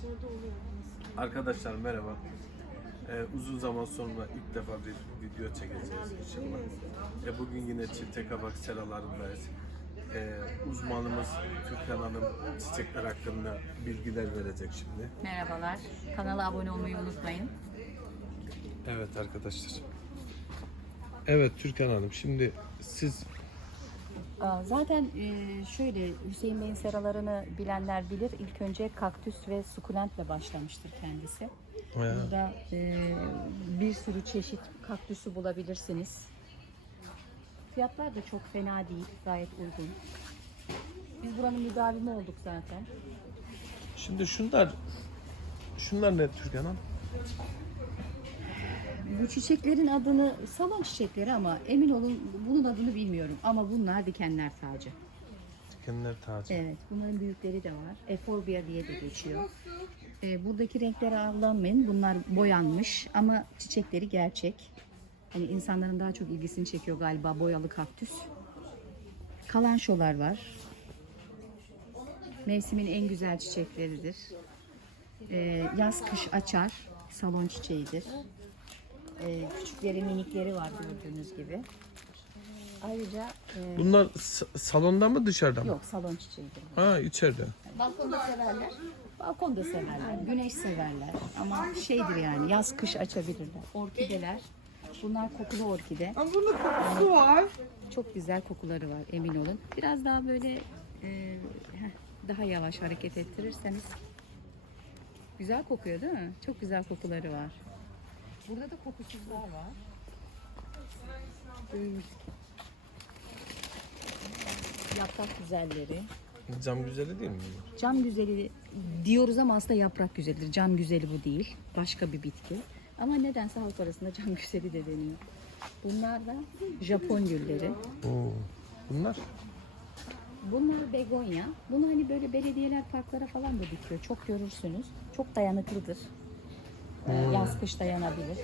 İçeride oluyor. aslında. Arkadaşlar merhaba. Ee, uzun zaman sonra ilk defa bir video çekeceğiz inşallah. Ee, bugün yine Çifte Kabak seralarındayız. Ee, uzmanımız Türkan Hanım çiçekler hakkında bilgiler verecek şimdi. Merhabalar. Kanala abone olmayı unutmayın. Evet arkadaşlar. Evet Türkan Hanım şimdi siz Zaten e, şöyle Hüseyin Bey'in seralarını bilenler bilir. İlk önce kaktüs ve sukulentle başlamıştır kendisi. Burada e, bir sürü çeşit kaktüsü bulabilirsiniz. Fiyatlar da çok fena değil. Gayet uygun. Biz buranın müdavimi olduk zaten. şimdi şunlar şunlar ne Türkan Hanım? Bu çiçeklerin adını salon çiçekleri ama emin olun bunun adını bilmiyorum. Ama bunlar dikenler tacı. Dikenler tacı. Evet, bunların büyükleri de var. Eforbia diye de geçiyor. Ee, buradaki renklere aldanmayın. Bunlar boyanmış ama çiçekleri gerçek. Hani insanların daha çok ilgisini çekiyor galiba boyalı kaktüs. Kalanşolar var. Mevsimin en güzel çiçekleridir. Ee, yaz kış açar. Salon çiçeğidir. Ee, küçükleri minikleri var gördüğünüz gibi. Ayrıca e, Bunlar sa- salonda mı dışarıda mı? yok salon çiçeğidir. Ha içeride. Balkonda severler. Balkonda severler. Güneş severler. Ama şeydir yani yaz kış açabilirler. Orkideler. Bunlar kokulu orkide. Ama bunun kokusu var. Çok güzel kokuları var emin olun. Biraz daha böyle e, heh, daha yavaş hareket ettirirseniz güzel kokuyor değil mi? Çok güzel kokuları var. Burada da kokusuzlar var. Yaprak güzelleri. Cam güzeli değil mi? Cam güzeli diyoruz ama aslında yaprak güzelidir. Cam güzeli bu değil. Başka bir bitki. Ama nedense halk arasında cam güzeli de deniyor. Bunlar da Japon gülleri. Oo. Bunlar? Bunlar begonya. Bunu hani böyle belediyeler parklara falan da dikiyor. Çok görürsünüz. Çok dayanıklıdır. Ee, Yaz kış dayanabilir.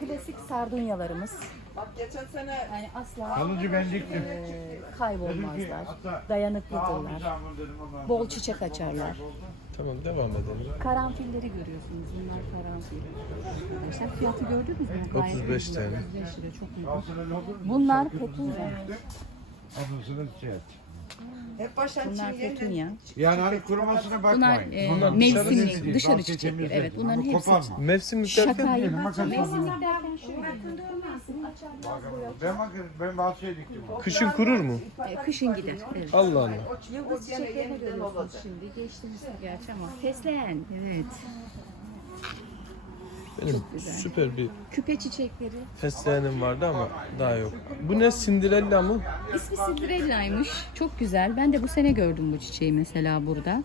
Klasik sardunyalarımız. Bak geçen sene Yani asla Kalıcı ben diktim. e, kaybolmazlar. Dayanıklıdırlar. Bol çiçek açarlar. Tamam devam edelim. Karanfilleri görüyorsunuz. Bunlar karanfil. Arkadaşlar fiyatı gördünüz mü? Gayet 35 uygun. TL. 35 lira çok uygun. Bunlar petunya. Adısını şey et. Hep baştan Bunlar çiğneyen petunya. Yani hani kurumasına Bunlar bakmayın. e, Bunlar mevsimlik dışarı- dışarı bahçe çiçekleri. temizleyin. Evet bunların Bunu hepsi koparma. Mevsimlik derken şakayı makas Mevsimlik var. derken şöyle Ben bakın ben bahçeye diktim. onu. kışın kurur mu? E, kışın gider. Evet. Allah Allah. o Yıldız gene çiçeklerini yeniden görüyorsunuz olacak. şimdi. Geçtiğimiz gerçi ama. Fesleğen. Evet. Benim güzel. süper bir Küpe çiçekleri. fesleğenim vardı ama daha yok. Bu ne Cinderella mı? İsmi Cinderella'ymış. Çok güzel. Ben de bu sene gördüm bu çiçeği mesela burada.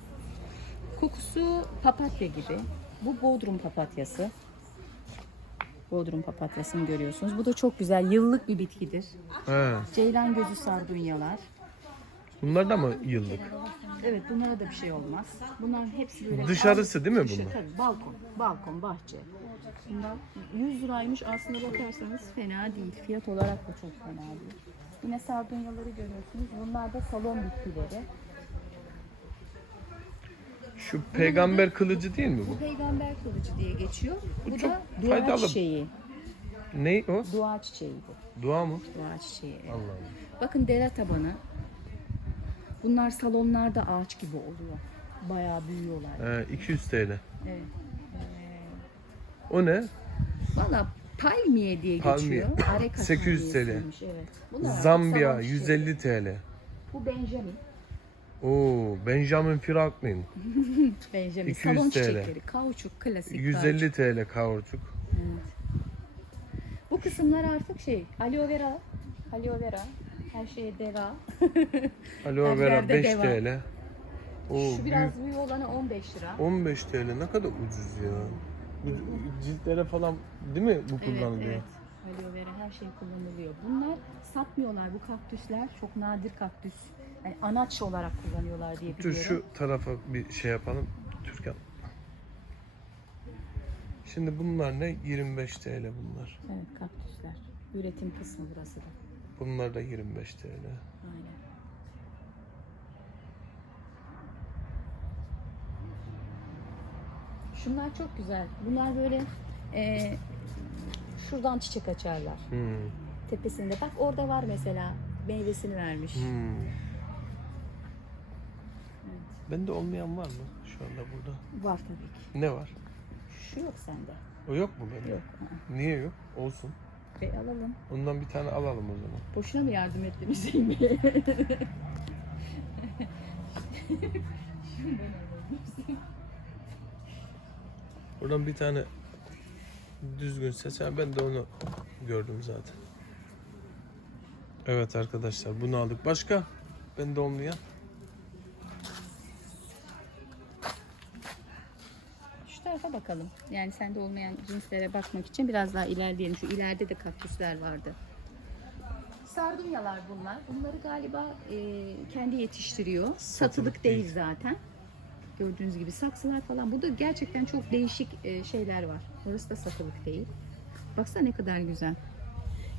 Kokusu papatya gibi. Bu Bodrum papatyası. Bodrum papatyasını görüyorsunuz. Bu da çok güzel. Yıllık bir bitkidir. He. Ceylan gözü sardunyalar. Bunlar da mı yıllık? Evet bunlara da bir şey olmaz. Bunların hepsi böyle... Dışarısı değil mi Dışı, bunlar? Tabii balkon, balkon, bahçe. Bunlar 100 liraymış aslında bakarsanız fena değil. Fiyat olarak da çok fena değil. Yine sardunyaları görüyorsunuz. Bunlar da salon bitkileri. Şu peygamber kılıcı değil mi Bu bu? peygamber kılıcı diye geçiyor. Bu, çok da dua faydalı. çiçeği. Ne o? Dua çiçeği bu. Dua mı? Dua çiçeği. evet. Allah Allah. Bakın dere tabanı. Bunlar salonlarda ağaç gibi oluyor. Bayağı büyüyorlar. He, 200 TL. Evet. O ne? Valla palmiye diye Palmiye. geçiyor. Areka 800 TL. palmiyesiymiş, Evet. Bunlar Zambia salon çiçeği. 150 TL. Bu Benjamin. Oo, Benjamin Franklin Benjamin. 200 salon TL. çiçekleri. Kauçuk, klasik 150 kauçuk. TL kavurucuk. Bu kısımlar artık şey, aloe vera. Aloe vera. Her şeye deva. Aloe Her vera yerde 5 devam. TL. Oo, Şu büyük. biraz büyük olanı 15 lira. 15 TL ne kadar ucuz ya. Bu ciltlere falan değil mi bu Evet, kullanılıyor? evet. Aloe vera her şey kullanılıyor. Bunlar satmıyorlar bu kaktüsler. Çok nadir kaktüs. Yani anaç olarak kullanıyorlar diye Dur biliyorum. şu tarafa bir şey yapalım. Türkan. Şimdi bunlar ne? 25 TL bunlar. Evet kaktüsler. Üretim kısmı burası da. Bunlar da 25 TL. Aynen. Şunlar çok güzel. Bunlar böyle e, şuradan çiçek açarlar. Hmm. Tepesinde. Bak orada var mesela. Meyvesini vermiş. Hmm. Bende olmayan var mı şu anda burada? Var tabii ki. Ne var? Şu yok sende. O yok mu bende? Yok. Niye yok? Olsun. Ve alalım. Ondan bir tane alalım o zaman. Boşuna mı yardım ettin Hüseyin Bey? Buradan bir tane düzgün seç. Ha, ben de onu gördüm zaten. Evet arkadaşlar bunu aldık. Başka? Bende olmayan. Şu tarafa bakalım. Yani sende olmayan cinslere bakmak için biraz daha ilerleyelim. Şu ileride de kaktüsler vardı. Sardunyalar bunlar. Bunları galiba e, kendi yetiştiriyor. Satılık, değil. değil. zaten. Gördüğünüz gibi saksılar falan. Burada gerçekten çok değişik e, şeyler var. Orası da satılık değil. Baksana ne kadar güzel.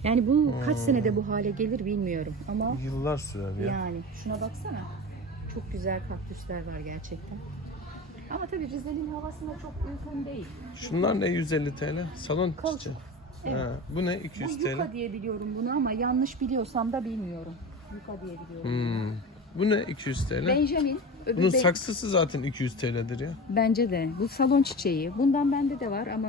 Yani bu kaç senede bu hale gelir bilmiyorum ama Yıllar sürer ya. yani şuna baksana. Çok güzel kaktüsler var gerçekten. Ama tabii Rize'nin havasına çok uygun değil. Şunlar ne 150 TL? Salon Kalıcı. çiçeği. Evet. Ha, bu ne Bu 200 yuka TL? diye biliyorum bunu ama yanlış biliyorsam da bilmiyorum. Yuka diye biliyorum. Hmm. Bu ne 200 TL? Benjamin. Öbür Bunun be- saksısı zaten 200 TL'dir ya. Bence de. Bu salon çiçeği. Bundan bende de var ama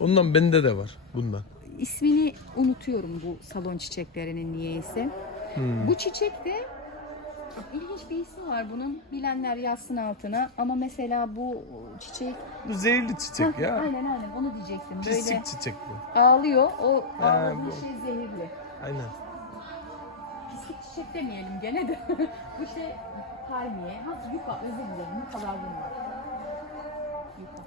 Ondan bende de var bundan. ismini unutuyorum bu salon çiçeklerinin niyeyse. Hmm. Bu çiçek de ilginç bir ismi var bunun. Bilenler yazsın altına. Ama mesela bu çiçek Bu zehirli çiçek Hah, ya. Aynen aynen onu diyecektim. Böyle Pislik çiçek bu. ağlıyor. O Ha, ağladığı bu. şey zehirli. Aynen. Pislik çiçek demeyelim gene de. bu şey palmiye. Ha yuka özür dilerim. Yukalar bunlar. Yuka.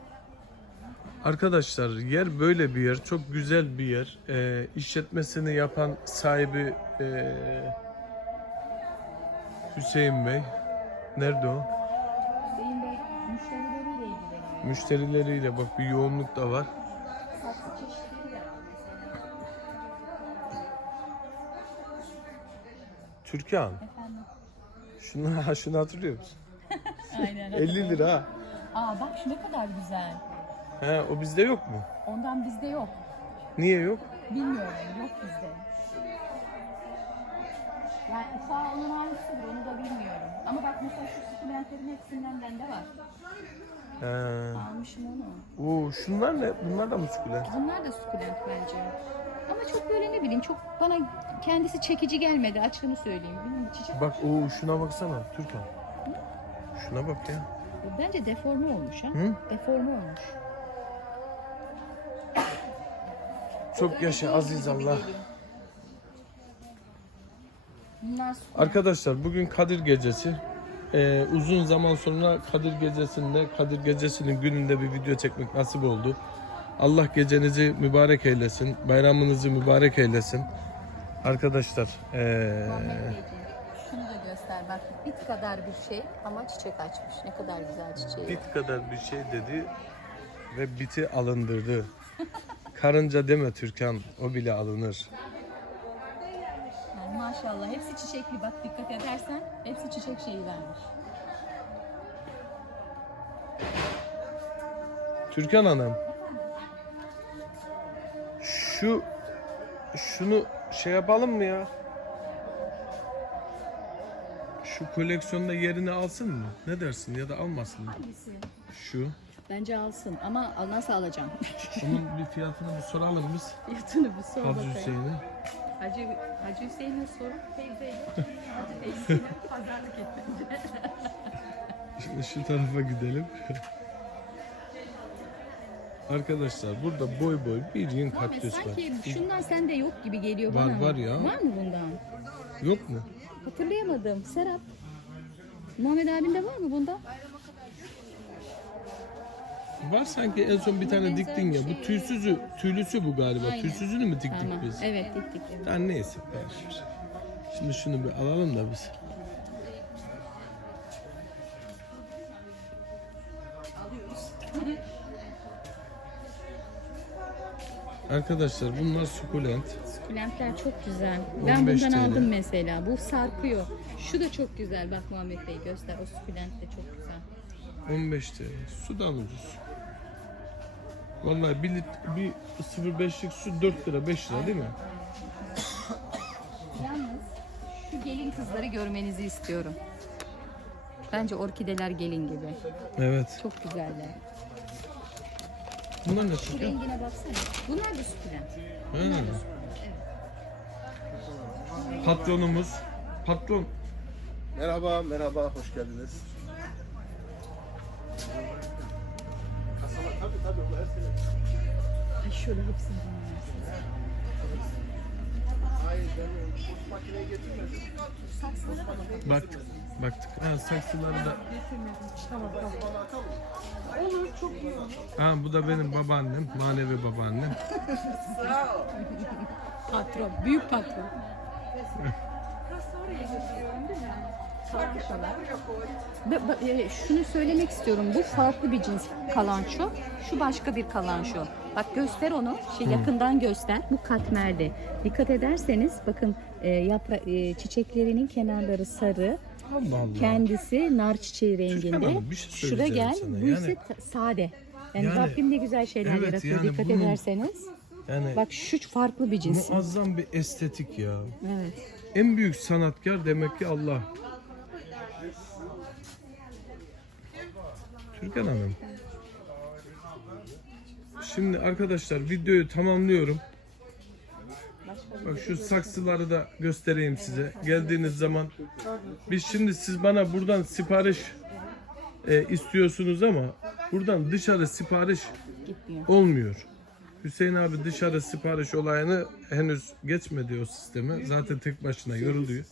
Arkadaşlar yer böyle bir yer. Çok güzel bir yer. Ee, işletmesini yapan sahibi ee, Hüseyin Bey. Nerede o? Hüseyin Bey müşterileriyle ilgileniyor. Müşterileriyle bak bir yoğunluk da var. Türkan. Efendim. Şunu, şunu hatırlıyor musun? Aynen. 50 lira ha. Aa bak şu ne kadar güzel. He, o bizde yok mu? Ondan bizde yok. Niye yok? Bilmiyorum yok bizde. Yani ufağı onun hangisidir onu da bilmiyorum. Ama bak mesela şu sukulentlerin hepsinden bende var. He. Almışım onu. Oo, şunlar ne? Bunlar da mı sukulent? Bunlar da sukulent bence. Ama çok böyle ne bileyim çok bana kendisi çekici gelmedi açığını söyleyeyim. Bilmiyorum, çiçek Bak o şuna baksana Türkan. Şuna bak ya. bence deforme olmuş ha. Hı? Deforme olmuş. Çok yaşa aziz Allah. Bunlar. Arkadaşlar bugün Kadir Gecesi. Ee, uzun zaman sonra Kadir Gecesi'nde, Kadir Gecesi'nin gününde bir video çekmek nasip oldu. Allah gecenizi mübarek eylesin, bayramınızı mübarek eylesin. Arkadaşlar, ee, Şunu da göster bak bit kadar bir şey ama çiçek açmış. Ne kadar güzel çiçeği. bit kadar bir şey dedi ve biti alındırdı. Karınca deme Türkan, o bile alınır. Yani maşallah hepsi çiçekli bak dikkat edersen hepsi çiçek şeyi vermiş. Türkan Hanım. Şu şunu şey yapalım mı ya? Şu koleksiyonda yerini alsın mı? Ne dersin ya da almasın mı? Hangisi? Şu. Bence alsın ama al nasıl alacağım? Onun bir fiyatını bir soralım biz. Fiyatını bir sor Hacı bakayım. Hüseyin'e. Hacı, Hacı Hüseyin'e sorun teyzeyle. Hacı teyzeyle pazarlık et bence. Şimdi şu tarafa gidelim. Arkadaşlar burada boy boy bir yığın Muhammed kaktüs var. sanki şundan sende yok gibi geliyor Var, bana. var ya. Var mı bundan? Yok mu? Hatırlayamadım. Serap. Muhammed abinde var mı bunda? Var sanki en son bir tane benzer diktin ya. bir Bu şey. tüysüzü, tüylüsü bu galiba. Aynen. Tüysüzünü mü diktik Tamam. biz? Evet diktik. Ya neyse. ver. Şimdi şunu bir alalım da biz. Arkadaşlar bunlar sukulent. Sukulentler çok güzel. Ben 15 bundan TL. aldım mesela. Bu sarkıyor. Şu da çok güzel. Bak Muhammed Bey göster. O sukulent de çok güzel. 15 TL. Sudan ucuz. Vallahi bir, lit- bir 0.5'lik su 4 lira 5 lira değil mi? Yalnız şu gelin kızları görmenizi istiyorum. Bence orkideler gelin gibi. Evet. Çok güzeller. Bunlar ne Şu çıkıyor? rengine baksana. Bunlar da sukulent. Hmm. Patronumuz. Patron. Merhaba, merhaba, hoş geldiniz. Ay şöyle hepsini bana versin. Baktık. Baktık. Ha, saksıları da. Olur çok iyi olur. Ha, bu da benim babaannem. Manevi babaannem. Sağ ol. Patron, büyük patron. Be- be- e, şunu söylemek istiyorum. Bu farklı bir cins kalanço. Şu başka bir kalanço. Bak göster onu. Şey yakından göster. Bu katmerde. Dikkat ederseniz bakın e, yapra e, çiçeklerinin kenarları sarı. Allah Allah. Kendisi nar çiçeği renginde. Hanım, bir şey Şura söyleyeceğim gel. sana. Bu Yani- ise ta- sade. Yani, Yani- Rabbim de güzel şeyler Evet, yaratıyor. yani Dikkat bunun- ederseniz. Yani Bak şu farklı bir cins. muazzam bir estetik ya. Evet. En büyük sanatkar demek ki Allah. Türkan Hanım. Şimdi arkadaşlar videoyu tamamlıyorum. Bak şu saksıları da göstereyim size. Geldiğiniz zaman biz şimdi siz bana buradan sipariş e, istiyorsunuz ama buradan dışarı sipariş Gitmiyor. olmuyor. Hüseyin abi dışarı sipariş olayını henüz geçmedi o sisteme. Zaten tek başına yoruluyor.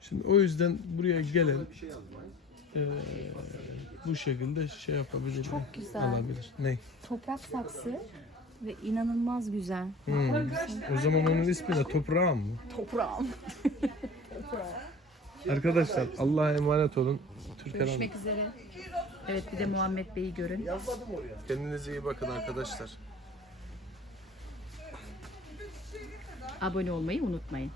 Şimdi o yüzden buraya gelen eee, bu şekilde şey yapabilir. Çok güzel. Alabilir. Ne? Toprak saksı ve inanılmaz güzel. Hmm. O zaman onun ismi de toprağım mı? Toprağım. Arkadaşlar Allah'a emanet olun. Hanım. Görüşmek üzere. Evet bir de Muhammed Bey'i görün. Kendinize iyi bakın arkadaşlar. Abone olmayı unutmayın.